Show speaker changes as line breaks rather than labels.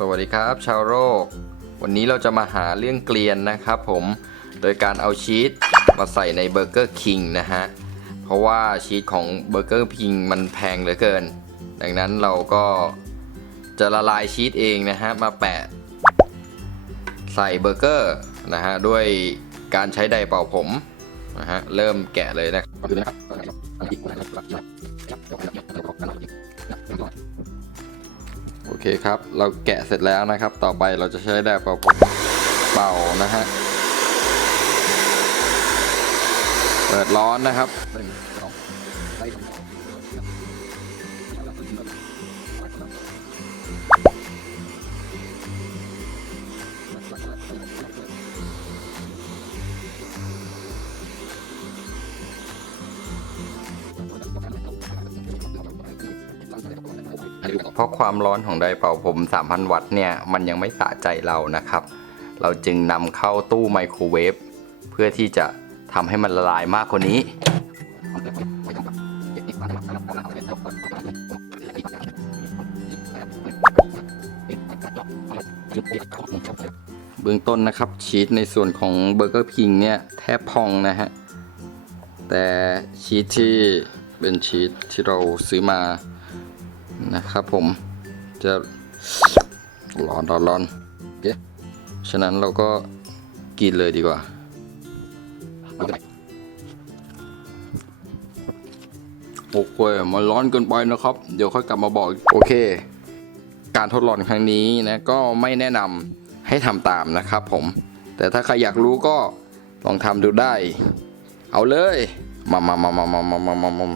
สวัสดีครับ ชาวโลกวันนี้เราจะมาหาเรื่องเกลียนนะครับผมโดยการเอาชีสมาใส่ในเบอร์เกอร์คิงนะฮะ เพราะว่าชีสของเบอร์เกอร์คิงมันแพงเหลือเกิน ดังนั้นเราก็จะละลายชีสเองนะฮะ มาแปะ ใส่เบอร์เกอร์นะฮะ ด้วยการใช้ไดร์เป่าผมนะฮะ เริ่มแกะเลยนะครับ โอเคครับ เราแกะเสร็จแล้วนะครับ ต่อไปเราจะใช้แดร์เป่าผมเป่านะฮะ เปิดร้อนนะครับ เพราะความร้อนของไดร์เป่าผม 3,000 วัตต์เนี่ย มันยังไม่สะใจเรานะครับ เราจึงนำเข้าตู้ไมโครเวฟเพื่อที่จะทำให้มันละลายมากกว่านี้เบื้องต้นนะครับชีสในส่วนของเบอร์เกอร์พิงเนี่ยแทบพองนะฮะ แต่ชีสที่เป็นชีสที่เราซื้อมา นะครับผมจะร้อนร้อนร้อนโอเคฉะนั้นเราก็กินเลยดีกว่าโอเคมันร้อนเกินไปนะครับ เดี๋ยวค่อยกลับมาบอกโอเค การทดลองครั้งนี้นะก็ไม่แนะนำให้ทำตามนะครับผม แต่ถ้าใครอยากรู้ก็ลองทำดูได้ เอาเลย มามามามามามามามา